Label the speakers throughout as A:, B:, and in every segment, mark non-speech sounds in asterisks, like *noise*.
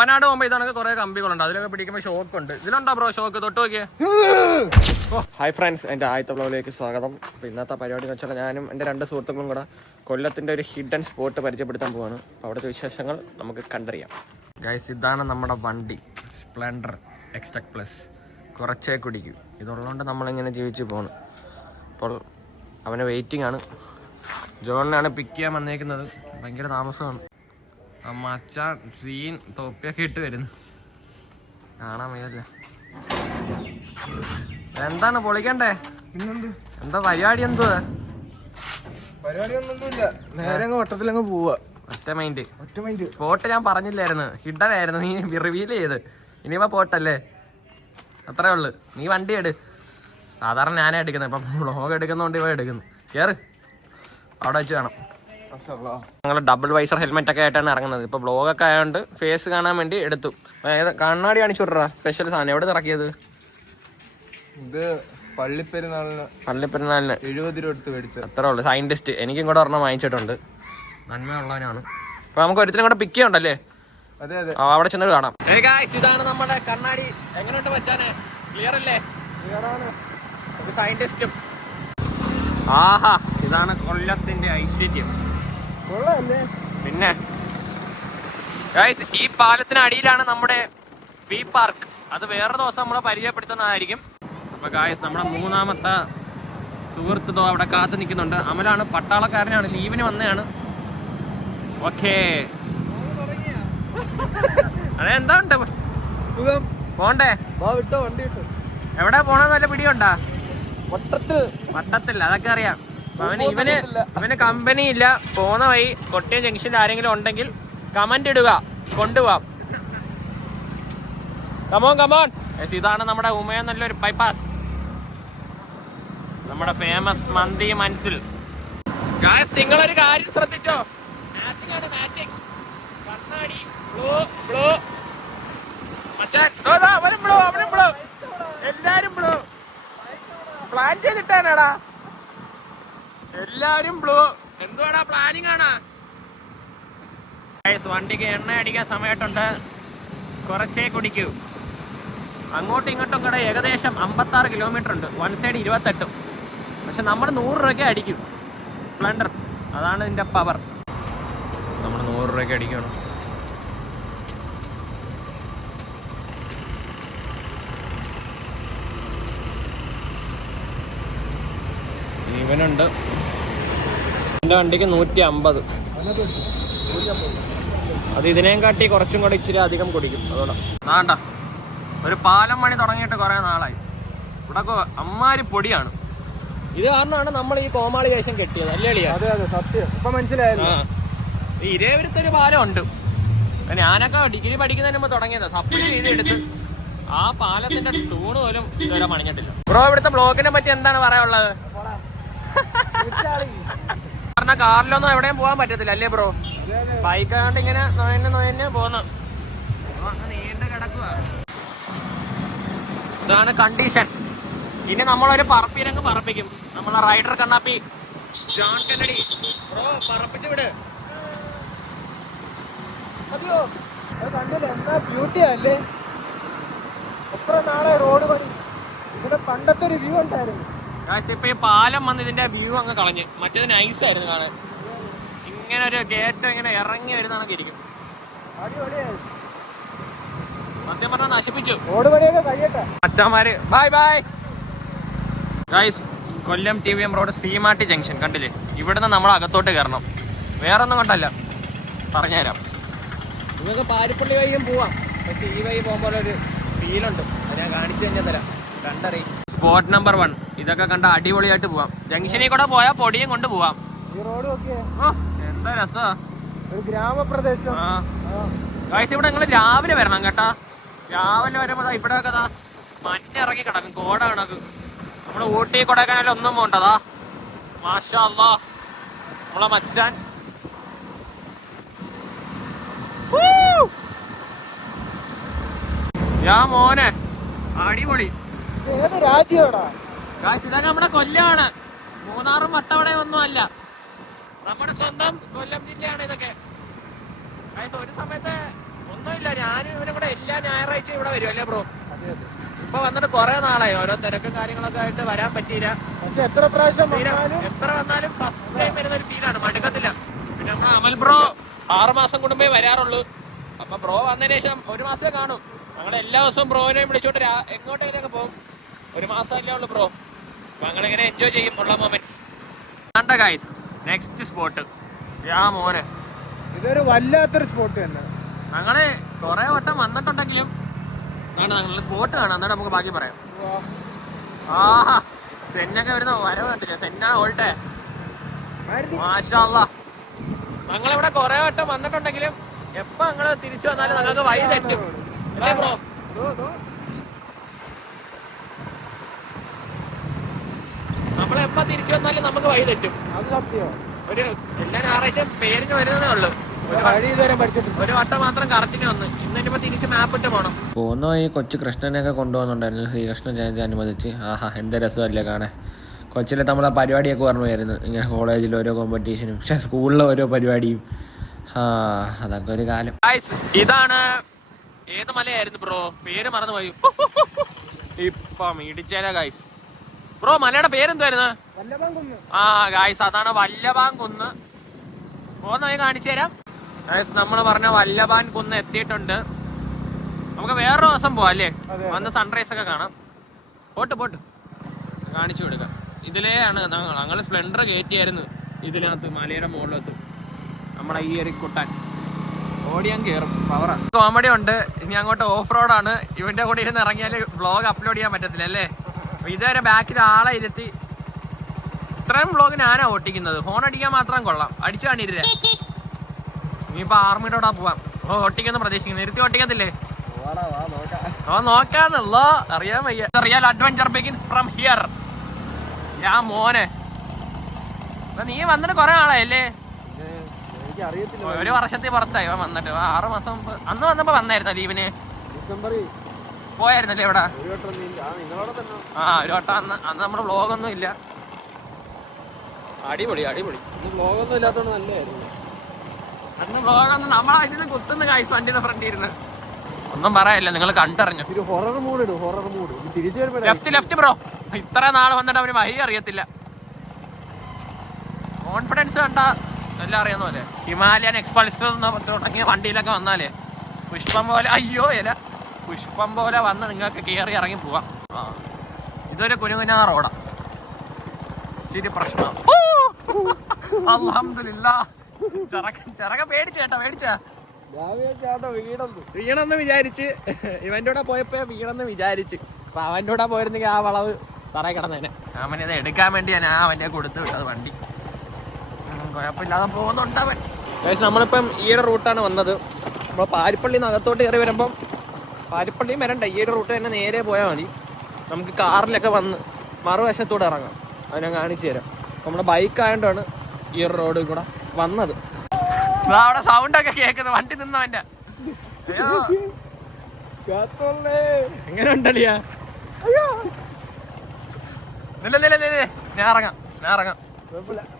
A: അമ്പനാട് പോകുമ്പോ ഇതാണ് കുറെ കമ്പികളുണ്ട്. അതിലൊക്കെ പിടിക്കുമ്പോൾ ഷോക്ക് ഉണ്ട്. ഇതിലുണ്ടോ ബ്രോ ഷോക്ക് തൊട്ട് നോക്കിയേ. *laughs* ഹായ് ഫ്രണ്ട്സ് എന്റെ ആദ്യത്തെ ബ്ലോഗിലേക്ക് സ്വാഗതം. അപ്പോൾ ഇന്നത്തെ പരിപാടി എന്ന് വെച്ചാൽ ഞാനും എന്റെ രണ്ട് സുഹൃത്തുക്കളും കൂടെ കൊല്ലത്തിന്റെ ഒരു ഹിഡൻ സ്പോട്ട് പരിചയപ്പെടുത്താൻ പോവാണ്. അപ്പോൾ അവിടുത്തെ വിശേഷങ്ങൾ നമുക്ക് കണ്ടറിയാം. ഗൈസ് ഇതാണ് നമ്മുടെ വണ്ടി. സ്പ്ലെൻഡർ എക്സ്റ്റക് പ്ലസ് കുറച്ചേ കുടിക്കും. ഇതുള്ളതുകൊണ്ട് നമ്മളിങ്ങനെ ജീവിച്ച് പോകണം അപ്പോൾ അവന് വെയിറ്റിംഗ് ആണ്. ജോണിനാണ് പിക്ക് ചെയ്യാൻ വന്നേക്കുന്നത്. ഭയങ്കര താമസമാണ്. മച്ചാൻ സീൻ തൊപ്പിയൊക്കെ ഇട്ട് വരുന്നു. കാണാൻ വയ്യല്ലേ എന്താണ് പൊളിക്കണ്ടേ? എന്താ പരിപാടി എന്തുവാ
B: പരിപാടി ഒന്നുമില്ല നേരെ വട്ടത്തിലങ്ങ് പോവാ.
A: ഒറ്റ മൈൻഡ്
B: ഒറ്റ മൈൻഡ്
A: പോട്ട് ഞാൻ പറഞ്ഞില്ലായിരുന്നു. ഹിഡൻ ആയിരുന്നു നീ *laughs* റിവീൽ ചെയ്ത്. ഇനിയിപ്പോ പോട്ടല്ലേ? അത്രേ ഉള്ളു. നീ വണ്ടി എടു. സാധാരണ ഞാനേ എടുക്കുന്നത്. ഇപ്പം വ്ളോഗ് എടുക്കുന്നോണ്ട് ഇവ എടുക്കുന്നു. കേറ്. അവിടെ വെച്ച് കാണാം. ഞങ്ങൾ ഡബിൾ വൈസർ ഹെൽമെറ്റ് ഒക്കെ ആയിട്ടാണ് ഇറങ്ങുന്നത്. ഇപ്പൊ ബ്ലോഗ് ഒക്കെ ആയതുകൊണ്ട് ഫേസ് കാണാൻ വേണ്ടി എടുത്തു. കണ്ണാടി കാണിച്ചു വിടറാ സ്പെഷ്യൽ സാധനം. എവിടെ ഇറക്കിയത്?
B: ഇത് പള്ളിപ്പെരുന്നാളിന്
A: പള്ളിപ്പെരുന്നാളിന്.
B: എഴുപത് രൂപ എടുത്ത് മേടിച്ചു.
A: അത്രേ ഉള്ളു. സയന്റിസ്റ്റ് എനിക്കും കൂടെ ഒരെണ്ണം വാങ്ങിച്ചിട്ടുണ്ട്. നന്മയുള്ളവനാണ്. അപ്പൊ നമുക്ക് ഒരുത്തിനും കൂടെ പിക്ക് ചെയ്യണ്ടല്ലേ?
B: അതെ അതെ.
A: ആ, അവിടെ ചെന്നിട്ട് കാണാം. ഇതാണ് നമ്മുടെ കണ്ണാടി. എങ്ങനെയുണ്ട് വെച്ചാനെ ക്ലിയർ അല്ലേ? ഒരു സയന്റിസ്റ്റും ആഹാ ഇതാണ് കൊല്ലത്തിന്റെ ഐശ്വര്യം. പിന്നെ. ഈ പാലത്തിന് അടിയിലാണ് നമ്മുടെ ബി പാർക്ക് അത് വേറെ ദിവസം നമ്മളെ പരിചയപ്പെടുത്തുന്നതായിരിക്കും. അപ്പൊ ഗായസ് നമ്മുടെ മൂന്നാമത്തെ സുഹൃത്ത് അവിടെ കാത്തു നിൽക്കുന്നുണ്ട്. അമലാണ് പട്ടാളക്കാരനാണ്. ലീവിന് വന്നതാണ്. ഓക്കേ അതെ എന്താ ഉണ്ട്?
B: സുഖം.
A: പോണ്ടേ?
B: വിട്ടോ വണ്ടി
A: എവിടെ പോണെന്ന് നല്ല പിടിയുണ്ടാ?
B: വട്ടത്തിൽ.
A: വട്ടത്തിൽ അതൊക്കെ അറിയാം. അവന് ഇവന് ഇവന് കമ്പനി ഇല്ല. പോന്ന വഴി കൊട്ടിയം ജംഗ്ഷനിൽ ആരെങ്കിലും ഉണ്ടെങ്കിൽ കമന്റ് ഇടുക. കൊണ്ടുപോവാം. കമോൺ കമോൺ ഇതാണ് നമ്മുടെ ഉമയ നല്ലൊരു ബൈപ്പാസ് നമ്മുടെ ഫേമസ് മന്തി മൻസിൽ. നിങ്ങളൊരു കാര്യം ശ്രദ്ധിച്ചോ? മാച്ചിങ് ആണ് മാച്ചിങ് എല്ലാരും ബ്ലൂ പ്ലാൻ ചെയ്തിട്ടാണാടാ എല്ലാരും ബ്ലൂ. എന്തുവാടാ പ്ലാനിങ് ആണാ? വണ്ടിക്ക് എണ്ണ അടിക്കാൻ സമയത്തുണ്ട് കുറച്ചേ കുടിക്കൂ. അങ്ങോട്ടും ഇങ്ങോട്ടും കൂടെ ഏകദേശം അമ്പത്തി ആറ് കിലോമീറ്റർ ഉണ്ട്. വൺ സൈഡ് ഇരുപത്തെട്ടും. പക്ഷെ നമ്മൾ നൂറ് രൂപയ്ക്ക് അടിക്കും. സ്പ്ലെൻഡർ അതാണ് ഇതിന്റെ പവർ നമ്മൾ നൂറ് രൂപയ്ക്ക് അടിക്കണം. ഇവനുണ്ട്. എന്റെ വണ്ടിക്ക് നൂറ്റി അമ്പത് അത് ഇതിനേം കാട്ടി കുറച്ചും കൂടെ ഇച്ചിരി അധികം കുടിക്കും അതോടെ. വേണ്ട ഒരു പാലം പണി തുടങ്ങിയിട്ട് കുറെ നാളായി. ഇവിടെ അമ്മാരി പൊടിയാണ്. ഇത് കാരണമാണ് നമ്മൾ ഈ കോമാളി വേഷം കെട്ടിയത് അല്ലേ
B: അതെ അതെ സത്യം. ഇപ്പൊ മനസ്സിലായല്ലോ.
A: ഇരേവരത്തെ ഒരു പാലം ഉണ്ട് ഞാനൊക്കെ ഡിഗ്രി പഠിക്കുന്നതിന് മുമ്പ് തുടങ്ങിയത്. സപ്ലൈ ചെയ്ത് എടുത്ത് ആ പാലത്തിന്റെ തൂണ് പോലും ഇതുവരെ പണിഞ്ഞിട്ടില്ല. ബ്രോ ഇവിടുത്തെ ബ്ലോക്കിനെ പറ്റി എന്താണ് പറയാനുള്ളത്? പറഞ്ഞ കാറിലൊന്നും എവിടെയും പോകാൻ പറ്റത്തില്ല അല്ലേ ബ്രോ? ബൈക്ക് ആണ്ട് ഇങ്ങനെ നോയന് നോയന് പോന്നു. നീണ്ട കിടക്കുക ഇതാണ് കണ്ടീഷൻ ഇനി നമ്മളൊരു പറപ്പിനങ്ങ് പറപ്പിക്കും നമ്മളെ റൈഡർ കണ്ണാപ്പി. ജോൺ കെന്നഡി ബ്രോ പറപ്പിച്ചു വിട്.
B: എന്താ ബ്യൂട്ടി അല്ലേ? എത്ര നാളെ റോഡ് പണി. ഇവിടെ പണ്ടത്തെ ഒരു വ്യൂ ഉണ്ടായിരുന്നു
A: ഇപ്പൊ ഈ പാലം വന്ന് ഇതിന്റെ വ്യൂ അങ്ങ് കളഞ്ഞ്. മറ്റേത് നൈസ് ആയിരുന്നു കാണാൻ. ഇങ്ങനെ ഒരു ഗേറ്റ് ഇങ്ങനെ ഇറങ്ങി വരുന്നതാണെങ്കിൽ ഇരിക്കും സത്യം പറഞ്ഞാൽ നശിപ്പിച്ചു. അച്ഛന്മാര് bye bye guys Kollam T V M road Seematti junction കണ്ടില്ലേ? ഇവിടുന്ന് നമ്മൾ അകത്തോട്ട് കയറണം. വേറെ ഒന്നും കൊണ്ടല്ല. പറഞ്ഞുതരാം. നിങ്ങൾക്ക് പാരിപ്പള്ളി വഴിയും പോവാം. പക്ഷെ ഈ വഴി പോകുമ്പോൾ ഒരു ഫീലുണ്ട് അത് ഞാൻ കാണിച്ചു തന്നെ തരാം. കണ്ടറി സ്പോട്ട് നമ്പർ വൺ ഇതൊക്കെ കണ്ട അടിപൊളിയായിട്ട് പോവാം. ജംഗ്ഷനിൽ കൂടെ പോയാൽ പൊടിയും കൊണ്ട് പോവാം. എന്താ രസാ.
B: ഒരു ഗ്രാമപ്രദേശം.
A: ഇവിടെ നിങ്ങൾ രാവിലെ വരണം കേട്ടാ. രാവിലെ വരുമ്പോ ഇവിടെ ഒക്കെ മഞ്ഞിറങ്ങി കിടക്കും. കോട കിടക്കും നമ്മൾ ഊട്ടി കൊടൈക്കനാലിൽ ഒന്നും പോണ്ടതാ. മാഷാ നമ്മളെ മച്ചാൻ. ഞാൻ യാ മോനെ. അടിപൊളി.
B: രാജ്യം ഏത് രാജ്യമാടാ?
A: ഗായ്സ് ഇതൊക്കെ നമ്മുടെ കൊല്ലമാണ് മൂന്നാറും വട്ടവടയും ഒന്നും അല്ല നമ്മുടെ സ്വന്തം കൊല്ലം ജില്ലയാണ് ഇതൊക്കെ. ഒരു സമയത്ത് ഒന്നുമില്ല. ഞാനും ഇവനും കൂടെ എല്ലാ ഞായറാഴ്ച ഇവിടെ വരും അല്ലേ ബ്രോ ഇപ്പൊ വന്നിട്ട് കുറെ നാളായി. ഓരോ തിരക്കും കാര്യങ്ങളൊക്കെ ആയിട്ട് വരാൻ പറ്റിയില്ല.
B: പക്ഷെ എത്ര പ്രാവശ്യം
A: എത്ര വന്നാലും ഫസ്റ്റ് ടൈം വരുന്ന ഒരു ഫീലാണ് മടുക്കത്തില്ല. പിന്നെ അമൽ ബ്രോ ആറു മാസം കൂടുമ്പേ വരാറുള്ളൂ. അപ്പൊ ബ്രോ വന്നതിന് ശേഷം ഒരു മാസമേ കാണും. ഞങ്ങൾ എല്ലാ ദിവസവും ബ്രോനെയും വിളിച്ചോണ്ട് എങ്ങോട്ടെങ്കിലൊക്കെ പോകും. ഒരു മാസമല്ലേ ഉള്ളൂ ബ്രോ ഞങ്ങളിങ്ങനെ എൻജോയ് ചെയ്യും ഉള്ള മൊമെന്റ്സ് കണ്ട ഗൈസ് നെക്സ്റ്റ് സ്പോട്ട് യാ മോനെ.
B: ഇതൊരു വല്ലാത്തൊരു സ്പോട്ട് തന്നെ.
A: ഞങ്ങൾ കുറെ വട്ടം വന്നിട്ടുണ്ടെങ്കിലും ഞങ്ങളുടെ സ്പോട്ട് കാണാം. എന്നിട്ട് നമുക്ക് ബാക്കി പറയാം. ആഹാ സെന്നൊക്കെ വരുന്ന വരവ് കണ്ടില്ല? സെന്ന ഓൾട്ടെ. മാഷാല്ല. ഞങ്ങളിവിടെ കുറെ വട്ടം വന്നിട്ടുണ്ടെങ്കിലും എപ്പോ ഞങ്ങൾ തിരിച്ചു വന്നാലും ഞങ്ങൾക്ക് വഴി തെറ്റും. അല്ലേ ബ്രോ നമ്മളെപ്പോ തിരിച്ചു വന്നാലും നമുക്ക് വഴി തെറ്റും.
B: അത് സത്യം.
A: ഒരു എല്ലാ ഞായറാഴ്ച പേരിന് വരുന്നതേ ഉള്ളൂ. ഒരു ഈ വട്ടം മാത്രം കറക്റ്റിന് വന്ന്. ഇന്നിപ്പോ തിരിച്ച് മാപ്പ് ഇട്ട് പോണം.
C: പോകുന്ന വഴി കൊച്ചു കൃഷ്ണനെയൊക്കെ കൊണ്ടുപോകുന്നുണ്ടായിരുന്നു. ശ്രീകൃഷ്ണ ജയന്തി അനുവദിച്ച്. ആഹാ എന്ത് രസമല്ലേ കാണാൻ. കൊച്ചിലെ നമ്മളെ പരിപാടിയൊക്കെ പറഞ്ഞുമായിരുന്നു ഇങ്ങനെ കോളേജിൽ ഓരോ കോമ്പറ്റീഷനും പക്ഷെ സ്കൂളിലെ ഓരോ പരിപാടിയും. ആ അതൊക്കെ ഒരു കാലം.
A: ഗായ്സ് ഇതാണ് ഏത് മലയായിരുന്നു ബ്രോ? പേര് മറന്നു പോയി ഇപ്പം ഇടിച്ചേല ഗായ്സ് ബ്രോ മലയുടെ പേരെന്തുവായിരുന്നു? ആ ഗായ്സ് അതാണ് വല്ലഭാൻ കുന്ന് ഓന്ന് വഴി കാണിച്ചു തരാം. ഗായ്സ് നമ്മൾ പറഞ്ഞ വല്ലഭാൻ കുന്ന് എത്തിയിട്ടുണ്ട്. നമുക്ക് വേറൊരു ദിവസം പോവാം അല്ലേ? വന്ന് സൺറൈസ് ഒക്കെ കാണാം. പോട്ട് പോട്ട്. കാണിച്ചു കൊടുക്കാം. ഇതിലെയാണ് ഞങ്ങൾ ഞങ്ങൾ സ്പ്ലെൻഡർ കയറ്റിയായിരുന്നു ഇതിനകത്ത് മലയുടെ മുകളിലത്ത് നമ്മളെ ഈ ഒരു കുട്ടാൻ. ഓടിയാൻ കയറും പവറാണ് കോമഡി ഉണ്ട്. ഇനി അങ്ങോട്ട് ഓഫ് റോഡാണ് ഇവന്റെ കൂടെ ഇരുന്ന് ഇറങ്ങിയാൽ വ്ളോഗ് അപ്ലോഡ് ചെയ്യാൻ പറ്റത്തില്ല അല്ലേ? അപ്പൊ ഇതുവരെ ബാക്കിൽ ആളെ ഇരുത്തി. ഇത്രയും വ്ളോഗ് ഞാനാ ഓട്ടിക്കുന്നത്. ഫോൺ അടിക്കാൻ മാത്രം കൊള്ളാം. അടിച്ചു കാണിരുന്നേ ഇനിയിപ്പോ ആർമിയുടെ പോവാം. ഓ ഓട്ടിക്കുന്ന പ്രതീക്ഷിക്കുന്നു. നിർത്തി ഓട്ടിക്കത്തില്ലേ? ഓ നോക്കാന്നുള്ളോ. അറിയാൻ വയ്യ. Real adventure begins from here യാ മോനെ. നീ വന്നിട്ട് കൊറേ ആളായല്ലേ? ഒരു വർഷത്തിൽ പുറത്തായി. വന്നിട്ട്. ആറു മാസം മുമ്പ്. അന്ന് വന്നപ്പോ വന്നായിരുന്നു ലീവിന്
B: ഡിസംബറിൽ
A: പോയായിരുന്നല്ലേ ഇവിടെ?
B: ആ
A: ഒരു വട്ടം അന്ന് അന്ന് നമ്മുടെ വ്ളോഗൊന്നും ഇല്ല. അടിപൊളി അടിപൊളി.
B: ഇത് വ്ലോഗൊന്നും ഇല്ലാത്തതുകൊണ്ട് നല്ലതായിരുന്നു.
A: അന്ന് വ്ളോഗൊന്നും നമ്മളെ ഇതിന് കുത്തുന്ന കായ്സ് വണ്ടിയുടെ ഫ്രണ്ട് ഇരുന്ന്. ഒന്നും പറയല്ല നിങ്ങൾ കണ്ടറിഞ്ഞു.
B: ഹൊറർ മൂഡ് ഇടും ഹൊറർ മൂഡ് തിരിച്ചു
A: ലെഫ്റ്റ് ലെഫ്റ്റ് ബ്രോ ഇത്ര നാൾ വന്നിട്ട് അവന് വഴി അറിയത്തില്ല. കോൺഫിഡൻസ് കണ്ട എല്ലാം അറിയാവുന്ന പോലെ. ഹിമാലയൻ എക്സ്പൾസർ തുടങ്ങിയ വണ്ടിയിലൊക്കെ വന്നാലേ. പുഷ്പം പോലെ അയ്യോ ഇല. പുഷ്പം പോലെ വന്ന് നിങ്ങൾക്ക് കയറി ഇറങ്ങി പോവാം. ആ. ഇതൊരു കുനുകുനാ റോഡാ. ഇച്ചിരി പ്രശ്നം. അലഹമില്ല ചെറക്ക ചെറക്ക പേടിച്ച ചേട്ടാ പേടിച്ചാ. വീണെന്ന് വിചാരിച്ച് ഇവന്റെ കൂടെ പോയപ്പോ വീണെന്ന് വിചാരിച്ച്. അപ്പൊ അവന്റെ കൂടെ പോയിരുന്നെങ്കിൽ ആ വളവ് തറയിൽ കിടന്നേനെ. അവൻ ഇത് എടുക്കാൻ വേണ്ടി ഞാൻ അവന്റെ കൊടുത്തു വിട്ടത് വണ്ടി. കുഴപ്പമില്ലാതെ പോകുന്നുണ്ട് അവൻ. നമ്മളിപ്പം ഈയുടെ റൂട്ടാണ് വന്നത്. നമ്മൾ പാരിപ്പള്ളിന്ന് അകത്തോട്ട് കയറി വരുമ്പം പാരിപ്പള്ളിയും വരണ്ട. ഈ ഒരു റൂട്ട് തന്നെ നേരെ പോയാൽ മതി. നമുക്ക് കാറിലൊക്കെ വന്ന് മറുവശത്തൂടെ ഇറങ്ങാം. അത് ഞാൻ കാണിച്ചു തരാം. നമ്മുടെ ബൈക്ക് ആയതുകൊണ്ടാണ് ഈ ഒരു റോഡിൽ കൂടെ വന്നത്. അവിടെ സൗണ്ട് ഒക്കെ കേൾക്കുന്നത് വണ്ടി നിന്നവന്റെ എങ്ങനെ ഉണ്ടല്ലിയാ നില്ല നില്ല നില്ല. ഞാൻ ഇറങ്ങാം. ഞാൻ ഇറങ്ങാം.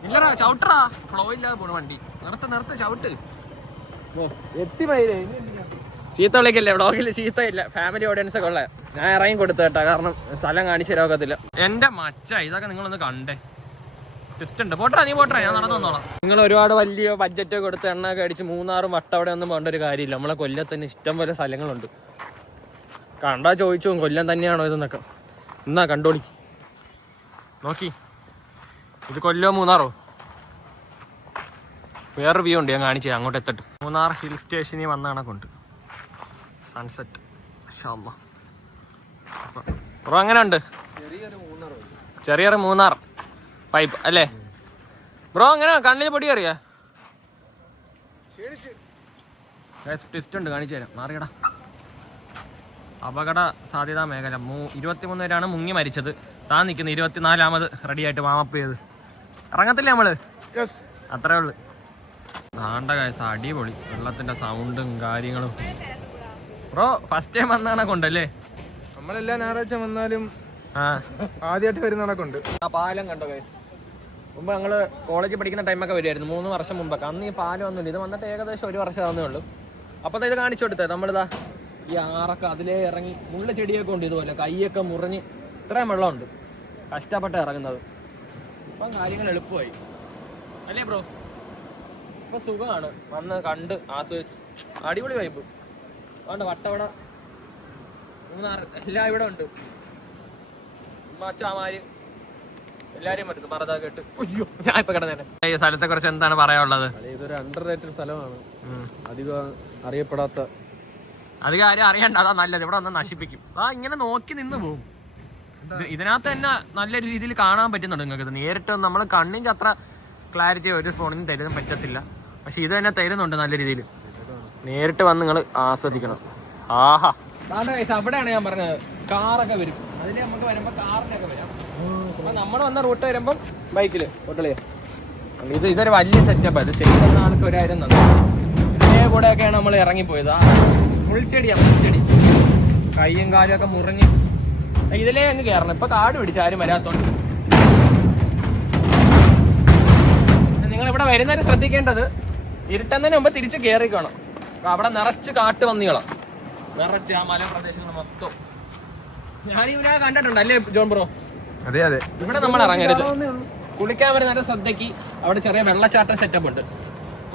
A: ഇല്ലടാ ചവിട്ടറാ. ഫ്ലോ ഇല്ലാതെ പോണ വണ്ടി. നിർത്ത നിർത്ത ചവിട്ട്.
B: എത്തി മയിലേ?
A: ചീത്ത വിളിക്കല്ലേ? വ്ളോഗിൽ ചീത്ത ഇല്ല. ഫാമിലി ഓഡിയൻസ് ഒക്കെ ഉള്ള. ഞാൻ ഇറങ്ങി കൊടുത്തു കേട്ടോ കാരണം സ്ഥലം കാണിച്ചു തരാക്കത്തില്ല. എന്റെ മച്ച ഇതൊക്കെ നിങ്ങളൊന്ന് കണ്ടേ. ഉണ്ട്. പോട്ടാ നീ പോട്ടാ ഞാൻ നടന്നു വന്നോളാം. നിങ്ങൾ ഒരുപാട് വലിയ ബഡ്ജറ്റ് കൊടുത്ത് എണ്ണ ഒക്കെ അടിച്ച് മൂന്നാറും വട്ടവിടെ ഒന്നും പോകേണ്ട ഒരു കാര്യമില്ല. നമ്മളെ കൊല്ലത്ത് തന്നെ ഇഷ്ടം പോലെ സ്ഥലങ്ങളുണ്ട്. കണ്ടാ ചോദിച്ചു കൊല്ലം തന്നെയാണോ ഇതെന്നൊക്കെ. എന്നാ കണ്ടോളി. നോക്കി. ഇത് കൊല്ലോ മൂന്നാറോ? വേറൊരു വ്യൂ ഉണ്ട് ഞാൻ കാണിച്ചു അങ്ങോട്ട് എത്തട്ടെ. മൂന്നാർ ഹിൽ സ്റ്റേഷനിൽ വന്ന കണക്കുണ്ട് സൺസെറ്റ് ബ്രോ അങ്ങനെ ഉണ്ട് ചെറിയൊരു മൂന്നാർ പൈപ്പ് അല്ലേ? ബ്രോ അങ്ങനെ കണ്ണിൽ പൊടി അറിയാ ട്വിസ്റ്റ് ഉണ്ട് കാണിച്ചു തരാം. മാറിയടാ. അപകട സാധ്യതാ മേഖല. മൂ ഇരുപത്തിമൂന്ന് പേരാണ് മുങ്ങി മരിച്ചത്. താൻ നിൽക്കുന്നത് ഇരുപത്തിനാലാമത് റെഡിയായിട്ട് വാമപ്പ് ചെയ്ത്. ഇറങ്ങത്തില്ലേ
B: നമ്മൾ.
A: അത്രേ ഉള്ളു. കാണ്ട കായസ അടിപൊളി. വെള്ളത്തിന്റെ സൗണ്ടും കാര്യങ്ങളും. ബ്രോ ഫസ്റ്റ് ടൈം വന്നാണ് കൊണ്ടല്ലേ?
B: നമ്മളെല്ലാ ഞായറാഴ്ച വന്നാലും ആദ്യമായിട്ട് വരുന്ന കണക്കുണ്ട്
A: ആ പാലം കണ്ടോ മുമ്പ് ഞങ്ങൾ കോളേജിൽ പഠിക്കുന്ന ടൈമൊക്കെ വരുമായിരുന്നു മൂന്ന് വർഷം മുമ്പൊക്കെ. അന്ന് ഈ പാലം ഒന്നുമില്ല. ഇത് വന്നിട്ട് ഏകദേശം ഒരു വർഷം ആവുന്നേ ഉള്ളൂ. അപ്പോൾ ഇത് കാണിച്ചു കൊടുത്തേ. നമ്മളിതാ ഈ ആറൊക്കെ അതിലേ ഇറങ്ങി മുള്ള ചെടിയൊക്കെ ഉണ്ട് ഇതുപോലെ. കൈയൊക്കെ മുറിഞ്ഞ് ഇത്രയും വെള്ളമുണ്ട്. കഷ്ടപ്പെട്ട ഇറങ്ങുന്നത്. ഇപ്പൊ കാര്യങ്ങൾ എളുപ്പമായി. അല്ലേ ബ്രോ ഇപ്പൊ സുഖമാണ്. വന്ന് കണ്ട് ആസ്വദിച്ച്. അടിപൊളി വൈബ് അതുകൊണ്ട് വട്ടവട മൂന്നാർ എല്ലാം ഇവിടെ ഉണ്ട്. മച്ചാമാര് എല്ലാരെയും പറ്റും മറതാ കേട്ട് അയ്യോ. ഞാൻ ഇപ്പൊ കിടന്നേനെ ഈ സ്ഥലത്തെ കുറിച്ച് എന്താണ് പറയാനുള്ളത്?
B: ഇതൊരു അണ്ടർ റേറ്റഡ് സ്ഥലമാണ് അധികം അറിയപ്പെടാത്ത.
A: അധികം ആരും അറിയണ്ട അതാ നല്ലത്. ഇവിടെ വന്ന് നശിപ്പിക്കും. ആ ഇങ്ങനെ നോക്കി നിന്ന് പോകും ഇത് ഇതിനകത്ത് തന്നെ നല്ല രീതിയിൽ കാണാൻ പറ്റുന്നുണ്ട് നിങ്ങൾക്ക് നേരിട്ട് നമ്മൾ കണ്ണിന്റെ അത്ര ക്ലാരിറ്റി ഒരു ഫോണിന് തരുന്ന പറ്റത്തില്ല. പക്ഷെ ഇത് തന്നെ തരുന്നുണ്ട് നല്ല രീതിയിൽ. നേരിട്ട് വന്ന് നിങ്ങൾ ആസ്വദിക്കണം. ആഹാ. അവിടെയാണ് ഞാൻ പറഞ്ഞത്. കാറൊക്കെ വരും. അതിൽ നമുക്ക് വരുമ്പോ കാറിനൊക്കെ വരാം. നമ്മൾ വന്ന റൂട്ട് വരുമ്പം ബൈക്കിൽ ഒട്ടളിയ ഇത് ഇതൊരു വലിയ സെറ്റപ്പ് ഇത് ചെയ്യുന്ന ആൾക്ക് ഒരായിരം നന്ദി കൂടെ കൂടെയൊക്കെയാണ് നമ്മൾ ഇറങ്ങിപ്പോയത്. ആ മുൾച്ചെടിയാ മുൾച്ചെടി. കാലും ഒക്കെ മുറിഞ്ഞ്. ഇതിലേ അങ്ങ് കയറണം ഇപ്പൊ കാട് പിടിച്ച് ആരും വരാത്തോണ്ട്. നിങ്ങൾ ഇവിടെ വരുന്നവരെ ശ്രദ്ധിക്കേണ്ടത് ഇരുട്ടുന്നതിന് മുമ്പ് തിരിച്ച് കയറിക്കണം അവിടെ നിറച്ച് കാട്ട് വന്നികളാ നിറച്ച് ആ മലപ്രദേശങ്ങൾ മൊത്തം. ഞാൻ ഇവരെ കണ്ടിട്ടുണ്ട് അല്ലേ ജോൺ ബ്രോ?
B: അതെ അതെ.
A: ഇവിടെ നമ്മൾ ഇറങ്ങരുത്. കുളിക്കാൻ വരെ നല്ല ശ്രദ്ധയ്ക്ക് അവിടെ ചെറിയ വെള്ളച്ചാട്ടം സെറ്റപ്പ് ഉണ്ട്.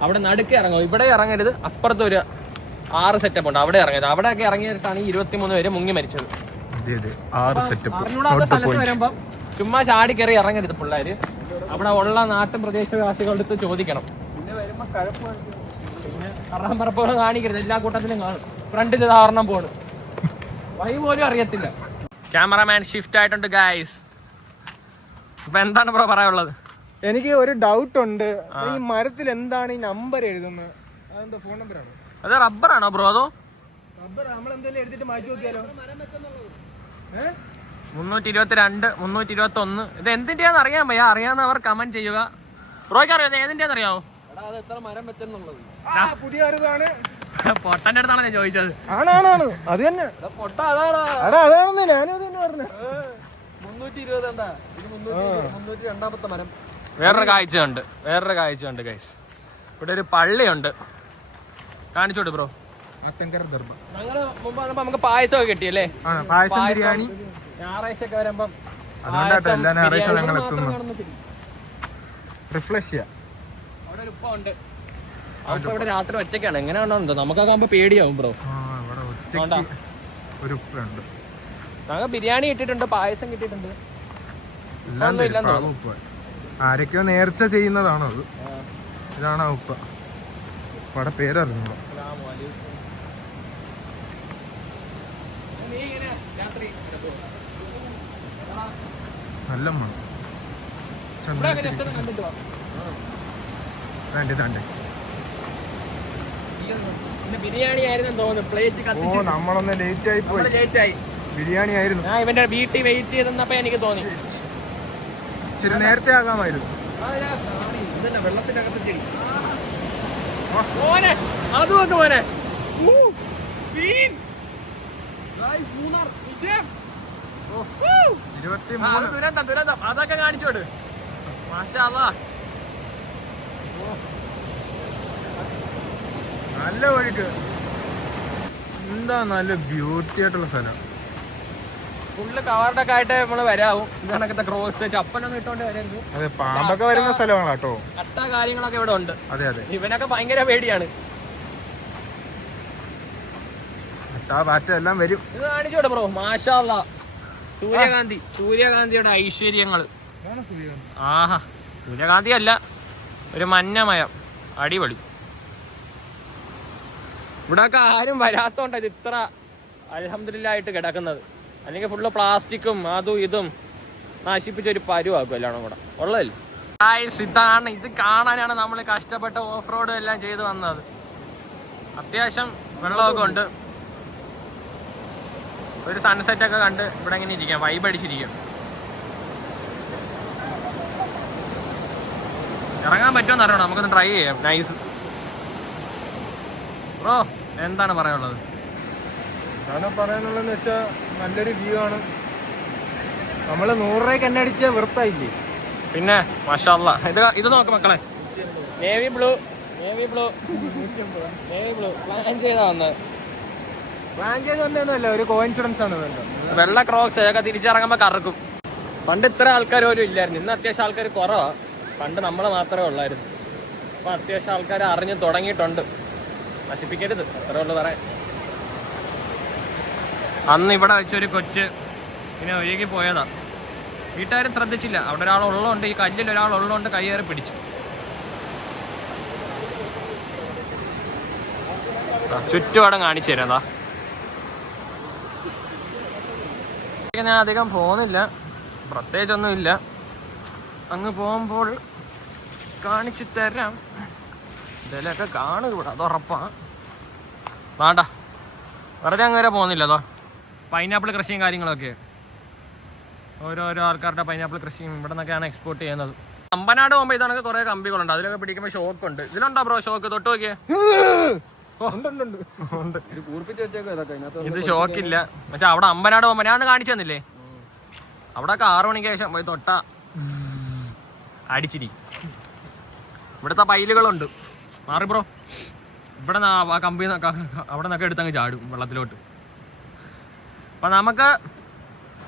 A: അവിടെ നടുക്ക് ഇറങ്ങും. ഇവിടെ ഇറങ്ങരുത് അപ്പുറത്ത് ഒരു ആറ് സെറ്റപ്പ് ഉണ്ട്. അവിടെ ഇറങ്ങരുത്. അവിടെ ഒക്കെ ഇറങ്ങിയിട്ടാണ് ഈ ഇരുപത്തിമൂന്ന് പേര് മുങ്ങി മരിച്ചത്. അറിഞ്ഞൂടാത്ത സ്ഥലത്ത് വരുമ്പം ചുമ്മാ ചാടി കയറി ഇറങ്ങരുത് പിള്ളേര്. അവിടെ ഉള്ള നാട്ടും പ്രദേശവാസികളുടെ അടുത്ത് ചോദിക്കണം. പിന്നെ വരുമ്പോ കഴപ്പ് കറാൻ പറപ്പുകൾ കാണിക്കരുത്. എല്ലാ കൂട്ടത്തിലും കാണും. ഫ്രണ്ടിൽ ഉദാഹരണം പോണ്. വഴി പോലും അറിയത്തില്ല. ക്യാമറമാൻ ഷിഫ്റ്റ് ആയിട്ടുണ്ട് ഗായ്സ് ഇപ്പൊ എന്താണ് ബ്രോ പറയാനുള്ളത്?
B: എനിക്ക് ഒരു ഡൗട്ട് ഉണ്ട്. ഈ മരത്തിൽ എന്താണ് ഈ നമ്പർ എഴുതുന്നത്? അതെന്താ ഫോൺ നമ്പറാണ്
A: അത് റബ്ബറാണോ ബ്രോ അതോ?
B: റബ്ബർ നമ്മൾ എന്തെങ്കിലും എടുത്തിട്ട് മാറ്റി നോക്കിയാലോ?
A: മുന്നൂറ്റി ഇരുപത്തി രണ്ട് മുന്നൂറ്റി ഇരുപത്തി ഒന്ന് ഇത് എന്തിന്റെയാന്ന് അറിയാൻ വയ്യ. അറിയാവുന്നവർ കമന്റ് ചെയ്യുക. ബ്രോയ്ക്ക് അറിയാം? ഏതിന്റെയാന്ന് അറിയാവോ?
B: അത് എത്ര മരം വെച്ചെന്നുള്ളത്? പുതിയ അറിവാണ്.
A: പൊട്ടന്റെ അടുത്താണ് ഞാൻ ചോദിച്ചത്?
B: ആണാണാണ് അത് തന്നെ.
A: പൊട്ട അതാണ്
B: എടാ അതാണെന്ന് ഞാനും അത് തന്നെ പറഞ്ഞു.
A: മുന്നൂറ്റി ഇരുപത് മുന്നൂറ്റി രണ്ടാമത്തെ മരം. വേറൊരു കാഴ്ചയുണ്ട്. വേറൊരു കാഴ്ചയുണ്ട് ഗൈസ് ഇവിടെ ഒരു പള്ളിയുണ്ട്. കാണിച്ചോട് ബ്രോ
B: അത്തങ്കര ദർബ
A: ഞങ്ങൾ മുമ്പ് വന്നപ്പോ നമുക്ക് പായസമൊക്കെ കിട്ടിയല്ലേ
B: ആ പായസം ബിരിയാണി.
A: ഞായറാഴ്ച ഒക്കെ വരുമ്പം
B: അതുകൊണ്ടാട്ടോ എല്ലാ ഞായറാഴ്ച
A: ബിരിയാണി
B: ഞങ്ങൾ
A: മാത്രം
B: എത്തുന്നു
A: കാണുന്നില്ല.
B: റിഫ്ലഷ്യ
A: അവിടെ ഒരു ഉപ്പ ഉണ്ട് അപ്പൊ ഇവിടെ രാത്രി ഒറ്റയ്ക്കാണ്. എങ്ങനെയാണോ ഉണ്ടോ നമുക്കൊക്കെ ആകുമ്പോ പേടിയാവും ബ്രോ.
B: ഒരു ഉപ്പുണ്ട്.
A: ഞങ്ങൾ ബിരിയാണി കിട്ടിയിട്ടുണ്ട് പായസം കിട്ടിയിട്ടുണ്ട്.
B: ആരൊക്കെയോ നേർച്ച ചെയ്യുന്നതാണോ അത്. ഇതാണ് ഉപ്പ. ഉപ്പയുടെ പേരറിഞ്ഞോ. നല്ല മണം. തണ്ടേ. താണ്ടി.
A: ബിരിയാണി ആയിരുന്നു തോന്നുന്നു. പ്ലേറ്റ് കത്തിച്ച്
B: നമ്മളൊന്ന് ലേറ്റ് ആയി പോയി.
A: ലേറ്റ് ആയി.
B: ബിരിയാണി ആയിരുന്നു.
A: ഞാൻ ഇവന്റെ വീട്ടിൽ വെയിറ്റ് ചെയ്തെന്നപ്പോ എനിക്ക് തോന്നി.
B: ഇച്ചിരി നേരത്തെ ആകാമായിരുന്നു.
A: വെള്ളത്തിനകത്ത് ചെടി ഓനെ അത് അത്
B: മൂന്ന്
A: ദുരന്തം ദുരന്തം. അതൊക്കെ കാണിച്ചോട്. മാഷാ
B: നല്ല വഴിക്ക്. എന്താ നല്ല ബ്യൂട്ടി ആയിട്ടുള്ള സ്ഥലം.
A: ഫുള്ള് കവറിനൊക്കെ ആയിട്ട് നമ്മൾ വരാവും. ഇതിനകത്തെ ക്രോസ് ചപ്പനൊന്നും ഇട്ടോണ്ട് വരരുത്.
B: അതെ പാമ്പൊക്കെ വരുന്ന സ്ഥലമാണ് കേട്ടോ.
A: അട്ട കാര്യങ്ങളൊക്കെ ഇവിടെ ഉണ്ട്.
B: അതെ അതെ.
A: ഇവനൊക്കെ ഭയങ്കര പേടിയാണ്.
B: അട്ടാ പാറ്റ എല്ലാം വരും.
A: ഇത് കാണിച്ചോട്ടെ ബ്രോ മാഷാ അല്ലാ സൂര്യകാന്തി. സൂര്യകാന്തിയുടെ ഐശ്വര്യങ്ങൾ ആഹാ. സൂര്യകാന്തി അല്ല ഒരു മഞ്ഞമയം അടിപൊളി. ഇവിടെയൊക്കെ ആരും വരാത്തോണ്ട ഇത് ഇത്ര അലഹമില്ലായിട്ട് കിടക്കുന്നത്. അല്ലെങ്കിൽ ഫുള്ള് പ്ലാസ്റ്റിക്കും അതും ഇതും നശിപ്പിച്ച ഒരു പരുവാക്കും എല്ലാം കൂടെ. ഉള്ളതല്ലേ ഇതാണ് ഇത് കാണാനാണ് നമ്മൾ കഷ്ടപ്പെട്ട ഓഫ് റോഡ് എല്ലാം ചെയ്ത് വന്നത്. അത്യാവശ്യം വെള്ളമൊക്കെ ഉണ്ട്. ഒരു സൺസെറ്റ് ഒക്കെ കണ്ട് ഇവിടെ ഇങ്ങനെ ഇരിക്കാം വൈബ് അടിച്ചിരിക്കാം. ഇറങ്ങാൻ പറ്റുമെന്ന് അറിയണം നമുക്കൊന്ന് ട്രൈ ചെയ്യാം. നൈസ് ബ്രോ എന്താണ് പറയാനുള്ളത്?
B: എന്താണ് പറയാനുള്ളതെന്ന് വെച്ചാൽ നല്ലൊരു വ്യൂ ആണ്. നമ്മൾ നൂറ് രൂപയ്ക്ക് എണ്ണ അടിച്ച വൃത്തായില്ലേ
A: പിന്നെ മഷാല്ല ഇത് ഇത് നോക്ക് മക്കളെ. Navy blue navy blue navy blue plan ചെയ്താ വന്നത്.
B: പ്ലാൻ ചെയ്ത് വന്നതൊന്നുമല്ല ഒരു കോയിൻസിഡൻസ് ആണ് വേണ്ടത്.
A: വെള്ള ക്രോക്സ് ഒക്കെ തിരിച്ചിറങ്ങുമ്പോൾ കറക്കും. പണ്ട് ഇത്ര ആൾക്കാർ പോലും ഇല്ലായിരുന്നു. ഇന്ന് അത്യാവശ്യം ആൾക്കാർ കുറവാണ് പണ്ട് നമ്മൾ മാത്രമേ ഉള്ളായിരുന്നു. അപ്പം അത്യാവശ്യം ആൾക്കാർ അറിഞ്ഞു തുടങ്ങിയിട്ടുണ്ട്. നശിപ്പിക്കരുത്. അത്രേ ഉള്ളു പറയാൻ. അന്ന് ഇവിടെ വെച്ചൊരു കൊച്ച് ഇങ്ങനെ ഒഴുകി പോയതാ. വീട്ടുകാരും ശ്രദ്ധിച്ചില്ല. അവിടെ ഒരാൾ ഉള്ളതുകൊണ്ട് ഈ കല്ലിൽ ഒരാൾ ഉള്ളതുകൊണ്ട് കയ്യേറി പിടിച്ചു. ചുറ്റുപാടം കാണിച്ചു തരാതാ. ഞാൻ അധികം പോകുന്നില്ല. പ്രത്യേകിച്ചൊന്നുമില്ല. അങ്ങ് പോകുമ്പോൾ കാണിച്ചു തരാം. ഇതിലൊക്കെ കാണും ഇവിടെ അത് ഉറപ്പാ. വേണ്ട വെറുതെ അങ്ങ് വരെ പോകുന്നില്ല അതോ? പൈനാപ്പിൾ കൃഷിയും കാര്യങ്ങളൊക്കെ. ഓരോരോ ആൾക്കാരുടെ പൈനാപ്പിൾ കൃഷിയും ഇവിടെ നിന്നൊക്കെയാണ് എക്സ്പോർട്ട് ചെയ്യുന്നത്. അമ്പനാട് പോകുമ്പോൾ ഇതാണെങ്കിൽ കുറേ കമ്പികളുണ്ട്. അതിലൊക്കെ പിടിക്കുമ്പോൾ ഷോക്ക് ഉണ്ട്. ഇതിലുണ്ടോ ബ്രോ ഷോക്ക് തൊട്ട് നോക്കിയേ.
B: ഇത്
A: ഷോക്കില്ല മറ്റേ അവിടെ അമ്പനാട് പോകുമ്പോ ഞാൻ കാണിച്ചു തന്നില്ലേ? അവിടെ ഒക്കെ ആറു മണിക്ക് ശേഷം പോയി തൊട്ട. അടിച്ചിരി. ഇവിടുത്തെ പൈലുകളുണ്ട്. മാറി ബ്രോ. ഇവിടെ ആ കമ്പി അവിടെ നിന്നൊക്കെ എടുത്തങ്ങ് ചാടും വെള്ളത്തിലോട്ട്. അപ്പൊ നമുക്ക്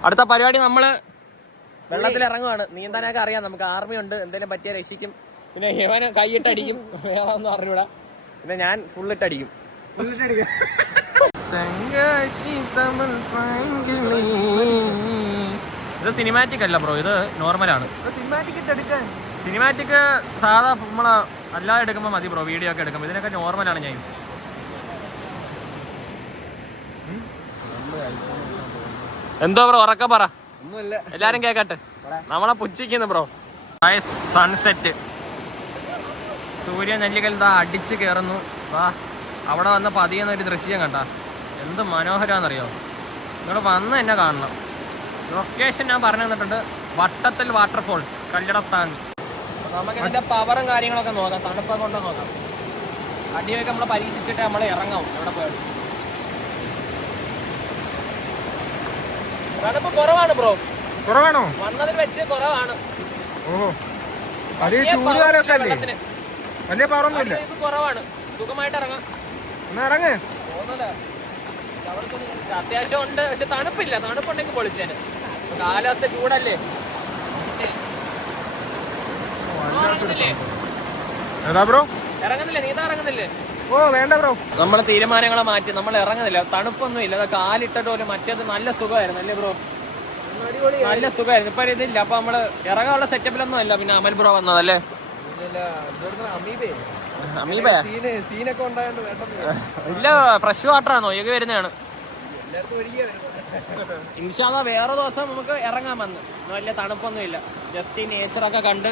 A: അടുത്ത പരിപാടി നമ്മൾ വെള്ളത്തിൽ ഇറങ്ങുവാണ് നീന്താനൊക്കെ അറിയാം. നമുക്ക് ആർമി ഉണ്ട്. എന്തെങ്കിലും പറ്റിയ രക്ഷിക്കും. പിന്നെ ഇവന് കൈയിട്ടടിക്കും. വേറെ ഒന്നും അറിഞ്ഞൂടാ. പിന്നെ ഞാൻ ഫുള്ളിട്ടടിക്കും. ഇത് സിനിമാറ്റിക് അല്ല ബ്രോ. ഇത് നോർമലാണ്
B: സിനിമാറ്റിക് ഇട്ട് എടുക്കാൻ
A: സിനിമാറ്റിക് സാധാ നമ്മൾ അല്ലാതെ എടുക്കുമ്പോൾ മതി ബ്രോ വീഡിയോ ഒക്കെ എടുക്കുമ്പോൾ ഇതിനൊക്കെ നോർമലാണ് ഞാൻ. എന്തോ ബ്രോ ഉറക്ക പറ. എല്ലാരും കേക്കട്ടെ. നമ്മളെ പുച്ഛിക്കുന്നു ബ്രോ സൺസെറ്റ് സൂര്യൻ നെല്ലികൾ ദാ അടിച്ച് കയറുന്നു വാ അവിടെ വന്ന് പതിയുന്ന ഒരു ദൃശ്യം കണ്ട. എന്ത് മനോഹരാന്നറിയോ? നിങ്ങൾ വന്ന് എന്നെ കാണണം. ലൊക്കേഷൻ ഞാൻ പറഞ്ഞു തന്നിട്ടുണ്ട് വട്ടത്തിൽ വാട്ടർഫോൾസ് കല്ലടത്താന്തി അപ്പൊ നമുക്ക് ഇതിന്റെ പവറും കാര്യങ്ങളൊക്കെ നോക്കാം. തണുപ്പ് കൊണ്ട് നോക്കാം. അടിയൊക്കെ നമ്മൾ പരീക്ഷിച്ചിട്ട് നമ്മൾ ഇറങ്ങാവും എവിടെ പോയാലും. തണുപ്പ് കുറവാണ് ബ്രോ.
B: കുറവാണോ?
A: വന്നതിൽ വെച്ച് കുറവാണ്.
B: ഓഹോ.
A: വലിയ പവറില്ല
B: അല്ലേ? വലിയ പവറൊന്നും
A: ഇല്ല. കുറവാണ്. സുഖമായിട്ട് ഇറങ്ങാം.
B: എന്നാ ഇറങ്ങ്.
A: അത്യാവശ്യം ഉണ്ട്. പക്ഷെ തണുപ്പില്ല. തണുപ്പുണ്ടെങ്കിൽ പൊളിച്ചേന്. കാലാവസ്ഥ ചൂടല്ലേ ആ, ഇറങ്ങുന്നില്ലേ
B: ഏതാ ബ്രോ?
A: ഇറങ്ങുന്നില്ലേ? നീ ഇറങ്ങുന്നില്ലേ?
B: ഓ വേണ്ട ബ്രോ.
A: നമ്മളെ തീരുമാനങ്ങളെ മാറ്റി നമ്മൾ ഇറങ്ങുന്നില്ല. തണുപ്പൊന്നും ഇല്ല. അതൊക്കെ കാലിട്ടിട്ട് പോലും മറ്റേത് നല്ല സുഖമായിരുന്നു അല്ലേ ബ്രോ?
B: അടിപൊളി.
A: നല്ല സുഖമായിരുന്നു. ഇപ്പൊ ഇതില്ല. അപ്പൊ നമ്മൾ ഇറങ്ങാനുള്ള സെറ്റപ്പിലൊന്നും അല്ല പിന്നെ അമൽ ബ്രോ വന്നതല്ലേ?
B: അമീബേ.
A: അമീബയാ
B: സീന് സീനൊക്കെ ഉണ്ടായോണ്ട്
A: ഇല്ല ഫ്രഷ് വാട്ടർ ആണോ ഒഴുകി വരുന്നതാണ്. ഇൻഷാല്ല വേറെ ദിവസം നമുക്ക് ഇറങ്ങാൻ വന്ന്. വലിയ തണുപ്പൊന്നും ഇല്ല. ജസ്റ്റ് ഈ നേച്ചറൊക്കെ കണ്ട്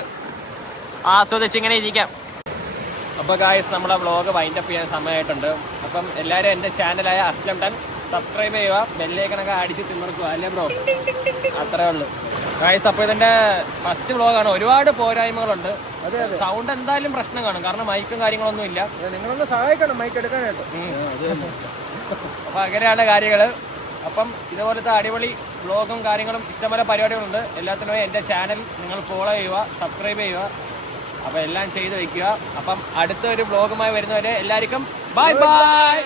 A: ആസ്വദിച്ച് ഇങ്ങനെ ഇരിക്കാം അപ്പൊ ഗായ്സ് നമ്മുടെ വ്ളോഗ് വൈൻഡപ്പ് ചെയ്യാൻ സമയമായിട്ടുണ്ട് അപ്പം എല്ലാവരും എന്റെ ചാനലായ അസ്ലം ടൻ സബ്സ്ക്രൈബ് ചെയ്യുക ബെല്ലേക്കനൊക്കെ അടിച്ച് തിന്നിറക്കുക അല്ലേ ബ്രോ അത്രേ ഉള്ളൂ. ഗായ്സ് അപ്പോൾ ഇതിന്റെ ഫസ്റ്റ് വ്ളോഗാണ് ഒരുപാട് പോരായ്മകളുണ്ട്. സൗണ്ട് എന്തായാലും പ്രശ്നം കാണും. കാരണം മൈക്കും കാര്യങ്ങളൊന്നും ഇല്ല.
B: നിങ്ങളൊന്ന് സഹായിക്കണം മൈക്ക് എടുക്കാനായിട്ട്.
A: അപ്പൊ അങ്ങനെയാണ് കാര്യങ്ങൾ. അപ്പം ഇതുപോലത്തെ അടിപൊളി ബ്ലോഗും കാര്യങ്ങളും ഇഷ്ടംപോലെ പരിപാടികളുണ്ട്. എല്ലാത്തിനും എന്റെ ചാനൽ നിങ്ങൾ ഫോളോ ചെയ്യുക സബ്സ്ക്രൈബ് ചെയ്യുക. അപ്പൊ എല്ലാം ചെയ്ത് വെക്കുക. അപ്പം അടുത്ത ഒരു ബ്ലോഗുമായി വരുന്നവരെ എല്ലാവർക്കും ബൈ ബൈ